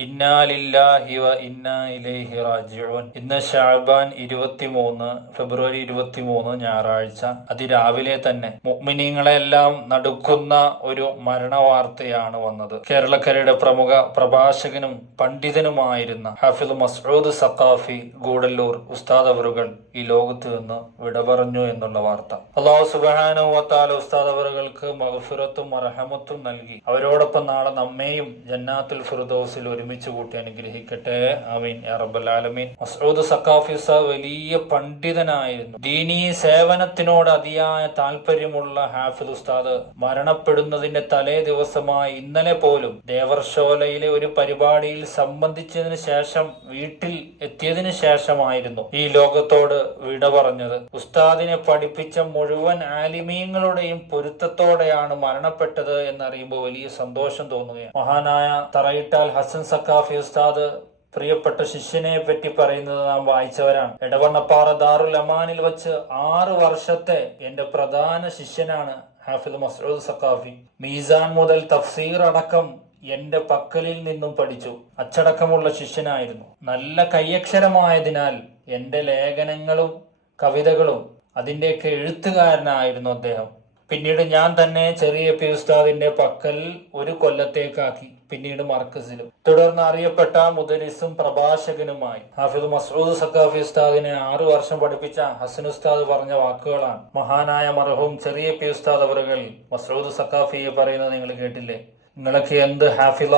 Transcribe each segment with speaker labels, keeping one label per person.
Speaker 1: ഇന്നാലില്ലാഹി വ ഇന്നാ ഇലൈഹി റാജിഊൻ. ഇന്ന് ഷാബാൻ ഇരുപത്തിമൂന്ന് ഫെബ്രുവരി ഇരുപത്തിമൂന്ന് ഞായറാഴ്ച. അതിരാവിലെ തന്നെ മുഗ്മിനീങ്ങളെല്ലാം നടുക്കുന്ന ഒരു മരണ വാർത്തയാണ് വന്നത്. കേരളക്കരയുടെ പ്രമുഖ പ്രഭാഷകനും പണ്ഡിതനുമായിരുന്ന ഹാഫിദ് മസ്ഊദ് സഖാഫി ഗൂഡല്ലൂർ ഉസ്താദ് അവറുകൾ ഈ ലോകത്ത് നിന്ന് വിട പറഞ്ഞു എന്നുള്ള വാർത്ത. അള്ളാഹു സുബാനുവത്താല ഉസ്താദ് അവറുകൾക്ക് മഹഫിറത്തും അർഹമത്തും നൽകി. അവരോടൊപ്പം നാളെ നമ്മെയും ജന്നാത്തുൽ ഫിർദൗസിൽ ഒരുമിച്ച് കൂട്ടി അനുഗ്രഹിക്കട്ടെ. റബ്ബൽ ആലമീൻ. മസ്ഊദ് സഖാഫി വലിയ പണ്ഡിതനായിരുന്നു. ദീനീ സേവനത്തിനോട് അതിയായ താല്പര്യമുള്ള ഹാഫിദ് ഉസ്താദ് മരണപ്പെടുന്നതിന്റെ തലേ ദിവസമായ ഇന്നലെ പോലും ദേവർഷോലയിലെ ഒരു പരിപാടിയിൽ സംബന്ധിച്ചതിന് ശേഷം വീട്ടിൽ എത്തിയതിനു ശേഷമായിരുന്നു ഈ ലോകത്തോട് വിട പറഞ്ഞത് ഉസ്താദിനെ പഠിപ്പിച്ച മുഴുവൻ ആലിമീങ്ങളുടെയും പൊരുത്തത്തോടെയാണ് മരണപ്പെട്ടത് എന്നറിയുമ്പോൾ വലിയ സന്തോഷം തോന്നുകയാണ്. മഹാനായ തറയിട്ടാൽ ഹസൻ സക്കാഫി ഉസ്താദ് പ്രിയപ്പെട്ട ശിഷ്യനെ പറ്റി പറയുന്നത് നാം വായിച്ചവരാണ്. എടവണ്ണപ്പാറ ദാറുൽ അമാനിൽ വച്ച് ആറ് വർഷത്തെ എന്റെ പ്രധാന ശിഷ്യനാണ് ഹാഫിദ് മസ്റൂദ് സക്കാഫി മീസാൻ മുതൽ തഫ്സീർ അടക്കം എന്റെ പക്കലിൽ നിന്നും പഠിച്ചു. അച്ചടക്കമുള്ള ശിഷ്യനായിരുന്നു. നല്ല കയ്യക്ഷരമായതിനാൽ എന്റെ ലേഖനങ്ങളും കവിതകളും അതിന്റെയൊക്കെ എഴുത്തുകാരനായിരുന്നു അദ്ദേഹം. പിന്നീട് ഞാൻ തന്നെ ചെറിയ പി ഉസ്താദിന്റെ പക്കൽ ഒരു കൊല്ലത്തേക്കാക്കി പിന്നീട് മർക്കസിലും. തുടർന്ന് അറിയപ്പെട്ട മുദരിസും പ്രഭാഷകനുമായി ഹാഫിദ് മസൂദ് സക്കാഫി ഉസ്താദിനെ ആറു വർഷം പഠിപ്പിച്ച ഹസൻ ഉസ്താദ് പറഞ്ഞ വാക്കുകളാണ്. മഹാനായ മർഹൂം ചെറിയ പി ഉസ്താദ് അവറുകൾ മസൂദ് സക്കാഫിയെ പറയുന്നത് നിങ്ങൾ കേട്ടില്ലേ? നിങ്ങളൊക്കെ എന്ത് ഹാഫിള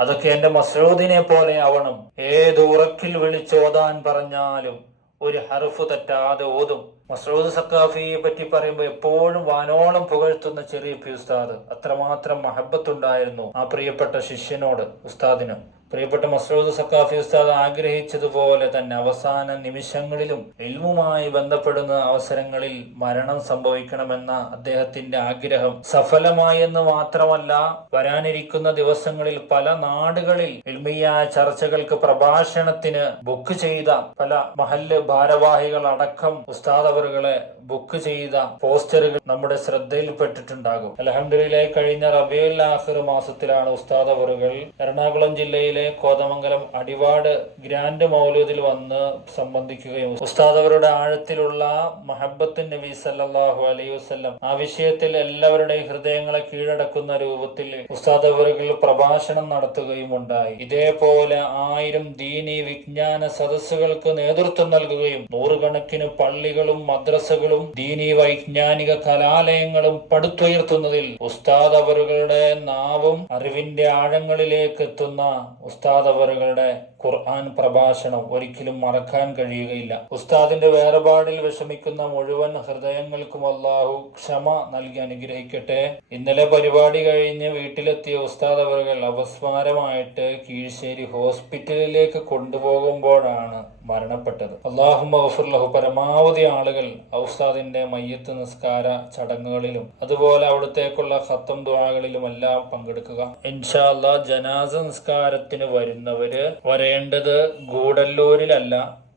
Speaker 1: അതൊക്കെ എന്റെ മസൂദിനെ പോലെ ആവണം. ഏത് ഉറക്കിൽ വിളിച്ചോതാൻ പറഞ്ഞാലും ഒരു ഹർഫ് തെറ്റാതെ ഓതും. മസൂദ് സക്കാഫിയെ പറ്റി പറയുമ്പോൾ എപ്പോഴും വാനോളം പുകഴ്ത്തുന്ന ചെറിയ പി ഉസ്താദ് അത്രമാത്രം മഹബത്തുണ്ടായിരുന്നു ആ പ്രിയപ്പെട്ട ശിഷ്യനോട് ഉസ്താദിന്. പ്രിയപ്പെട്ട മസ്രൂദ് സക്കാഫി ഉസ്താദ് ആഗ്രഹിച്ചതുപോലെ തന്നെ അവസാന നിമിഷങ്ങളിലും ഇൽമുമായി ബന്ധപ്പെടുന്ന അവസരങ്ങളിൽ മരണം സംഭവിക്കണമെന്ന അദ്ദേഹത്തിന്റെ ആഗ്രഹം സഫലമായെന്ന് മാത്രമല്ല വരാനിരിക്കുന്ന ദിവസങ്ങളിൽ പല നാടുകളിൽ ഇൽമിയ ചർച്ചകൾക്ക് പ്രഭാഷണത്തിന് ബുക്ക് ചെയ്ത പല മഹല്ല് ഭാരവാഹികൾ അടക്കം ഉസ്താദ് അവറുകളെ ബുക്ക് ചെയ്ത പോസ്റ്ററുകൾ നമ്മുടെ ശ്രദ്ധയിൽപ്പെട്ടിട്ടുണ്ടാകും. അലഹമ്മദിലെ കഴിഞ്ഞ റബിയുൽ ആഹിർ മാസത്തിലാണ് ഉസ്താദ് അവറുകൾ എറണാകുളം ജില്ലയിലെ കോതമംഗലം അടിവാട് ഗ്രാൻഡ് മൗലൂദിൽ വന്ന് സംബന്ധിക്കുകയും ഉസ്താദ് അവരുടെ ആഴത്തിലുള്ള മഹബത്തിൻ നബി സല്ലാഹു അലൈഹി വസല്ലം ആ വിഷയത്തിൽ എല്ലാവരുടെയും ഹൃദയങ്ങളെ കീഴടക്കുന്ന രൂപത്തിൽ ഉസ്താദ് അവറുകൾ പ്രഭാഷണം നടത്തുകയും ഉണ്ടായി. ഇതേപോലെ ആയിരം ദീനി വിജ്ഞാന സദസ്സുകൾക്ക് നേതൃത്വം നൽകുകയും നൂറുകണക്കിന് പള്ളികളും മദ്രസകളും ദീനി വൈജ്ഞാനിക കലാലയങ്ങളും പടുത്തുയർത്തുന്നതിൽ ഉസ്താദ് അവറുകളുടെ നാവും അറിവിന്റെ ആഴങ്ങളിലേക്ക് എത്തുന്ന ഉസ്താദ് അവറുകളുടെ ഖുർആൻ പ്രഭാഷണം ഒരിക്കലും മറക്കാൻ കഴിയുകയില്ല. ഉസ്താദിന്റെ വേർപാടിൽ വിഷമിക്കുന്ന മുഴുവൻ ഹൃദയങ്ങൾക്കും അള്ളാഹു ക്ഷമ നൽകി അനുഗ്രഹിക്കട്ടെ. ഇന്നലെ പരിപാടി കഴിഞ്ഞ് വീട്ടിലെത്തിയ ഉസ്താദ് അവറുകൾ അപസ്മാരമായിട്ട് കീഴ്ശേരി ഹോസ്പിറ്റലിലേക്ക് കൊണ്ടുപോകുമ്പോഴാണ് മരണപ്പെട്ടത്. അള്ളാഹു മഹഫുല്ലഹു പരമാവധി ആളുകൾ ഉസ്താദിന്റെ മയ്യത്ത് നിസ്കാര ചടങ്ങുകളിലും അതുപോലെ അവിടത്തേക്കുള്ള ഹത്തം ദുആകളിലും എല്ലാം പങ്കെടുക്കുക. ഇൻഷാല്ല ജനാസ നിസ്കാരത്തിന് വരുന്നവര് വരേണ്ടത് ഗൂഡല്ലൂരിലല്ല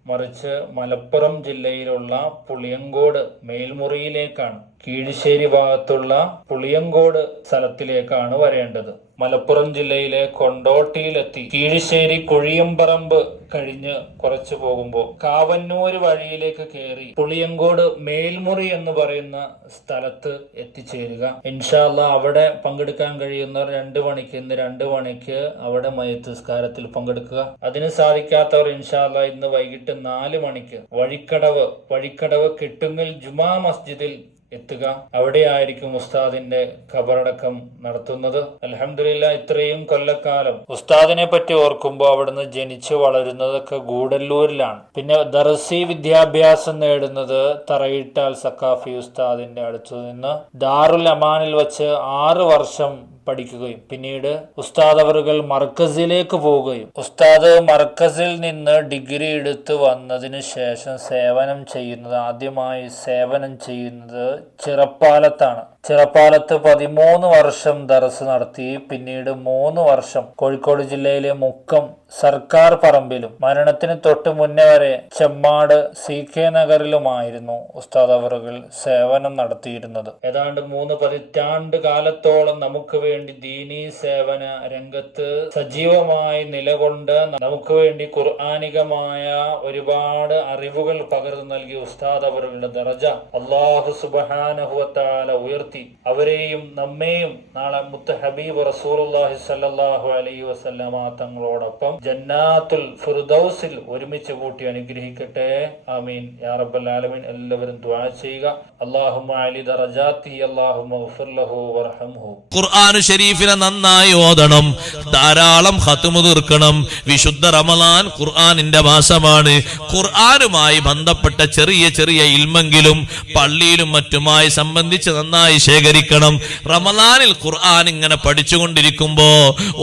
Speaker 1: മറിച്ച് മലപ്പുറം ജില്ലയിലുള്ള പുളിയങ്കോട് മേൽമുറിയിലേക്കാണ്. കീഴ്ശ്ശേരി ഭാഗത്തുള്ള പുളിയങ്കോട് സ്ഥലത്തിലേക്കാണ് വരേണ്ടത്. മലപ്പുറം ജില്ലയിലെ കൊണ്ടോട്ടിയിലെത്തി. കീഴ്ശ്ശേരി കുഴിയമ്പറമ്പ് കഴിഞ്ഞ് കുറച്ചു പോകുമ്പോൾ കാവന്നൂര് വഴിയിലേക്ക് കയറി പുളിയങ്കോട് മേൽമുറി എന്ന് പറയുന്ന സ്ഥലത്ത് എത്തിച്ചേരുക. ഇൻഷാല്ല അവിടെ പങ്കെടുക്കാൻ കഴിയുന്നവർ രണ്ട് മണിക്ക് ഇന്ന് രണ്ട് മണിക്ക് അവിടെ മയത്തുസ്കാരത്തിൽ പങ്കെടുക്കുക. അതിന് സാധിക്കാത്തവർ ഇൻഷാല്ല ഇന്ന് വൈകിട്ട് നാല് മണിക്ക് വഴിക്കടവ് വഴിക്കടവ് കിട്ടുങ്ങൽ ജുമാ മസ്ജിദിൽ എത്തുക. അവിടെയായിരിക്കും ഉസ്താദിന്റെ ഖബറടക്കം നടത്തുന്നത്. അലഹമില്ല ഇത്രയും കൊല്ലക്കാലം ഉസ്താദിനെ പറ്റി ഓർക്കുമ്പോൾ അവിടുന്ന് ജനിച്ചു വളരുന്നതൊക്കെ ഗൂഡല്ലൂരിലാണ്. പിന്നെ ദർസി വിദ്യാഭ്യാസം നേടുന്നത് തറയിട്ടാൽ സക്കാഫി ഉസ്താദിന്റെ അടുത്തു നിന്ന് ദാറുൽ അമാനിൽ വച്ച് ആറ് വർഷം പഠിക്കുകയും. പിന്നീട് ഉസ്താദ് അവറുകൾ മർക്കസിലേക്ക് പോവുകയും. ഉസ്താദ് മർക്കസിൽ നിന്ന് ഡിഗ്രി എടുത്ത് വന്നതിന് ശേഷം സേവനം ചെയ്യുന്നത് ആദ്യമായി സേവനം ചെയ്യുന്നത് ചിറപ്പാലത്താണ്. ചിറപ്പാലത്ത് പതിമൂന്ന് വർഷം ദർസ് നടത്തി. പിന്നീട് മൂന്ന് വർഷം കോഴിക്കോട് ജില്ലയിലെ മുക്കം സർക്കാർ പറമ്പിലും മരണത്തിന് തൊട്ട് മുന്നേ വരെ ചെമ്മാട് സി കെ നഗറിലുമായിരുന്നു ഉസ്താദ് അവറുകൾ സേവനം നടത്തിയിരുന്നത്. ഏതാണ്ട് മൂന്ന് പതിറ്റാണ്ട് കാലത്തോളം നമുക്ക് വേണ്ടി ദീനീ സേവന രംഗത്ത് സജീവമായി നിലകൊണ്ട് നമുക്ക് വേണ്ടി ഖുർആാനികമായ ഒരുപാട് അറിവുകൾ പകർന്നു നൽകിയ ഉസ്താദ് അവറുകളുടെ ദറജ അള്ളാഹു സുബാനഹുവത്താല ഉയർത്തി അവരെയും നമ്മെയും നാളെ മുത്ത ഹബീബ് റസൂലുള്ളാഹി സല്ലാഹു അലൈഹി വസല്ലമ തങ്ങളോടൊപ്പം ജന്നാത്തുൽ ഫിർദൗസിൽ ഒരുമിച്ച് കൂട്ടി അനുഗ്രഹിക്കട്ടെ. ആമീൻ. യാ റബ്ബൽ ആലമീൻ. എല്ലാവരും ദുആ ചെയ്യുക. അല്ലാഹുമ്മ അലി ദറജാത്തി അല്ലാഹുമ്മ ഗഫിർ ലഹു വർഹംഹു
Speaker 2: ഖുർആൻ ഷരീഫിനെ നന്നായി ഓതണം. ധാരാളം ഖത്മു തീർക്കണം. വിശുദ്ധ റമലാൻ ഖുർആനിന്റെ മാസമാണ്. ഖുർആനുമായി ബന്ധപ്പെട്ട ചെറിയ ചെറിയ ഇൽമെങ്കിലും പള്ളിയിലും മറ്റുമായി സംബന്ധിച്ച് നന്നായി ശേഖരിക്കണം. റമദാനിൽ ഖുർആൻ ഇങ്ങനെ പഠിച്ചുകൊണ്ടിരിക്കുമ്പോ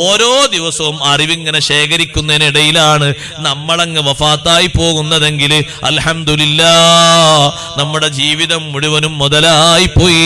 Speaker 2: ഓരോ ദിവസവും അറിവിങ്ങനെ ശേഖരിക്കുന്നതിനിടയിലാണ് നമ്മളങ്ങ് വഫാത്തായി പോകുന്നതെങ്കിൽ അലഹമില്ല നമ്മുടെ ജീവിതം മുഴുവനും മുതലായി പോയി